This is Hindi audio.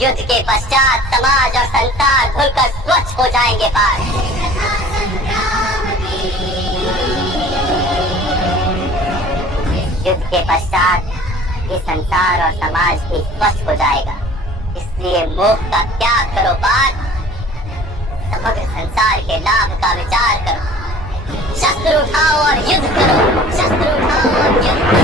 युद्ध के पश्चात समाज और संसार धुलकर स्वच्छ हो जाएंगे पार। युद्ध के पश्चात ये संसार और समाज भी स्वच्छ हो जाएगा। इसलिए मोह का त्याग करो पार, समग्र संसार के लाभ का विचार करो। शस्त्र उठाओ और युद्ध करो, शस्त्र उठाओ और युद्ध करो।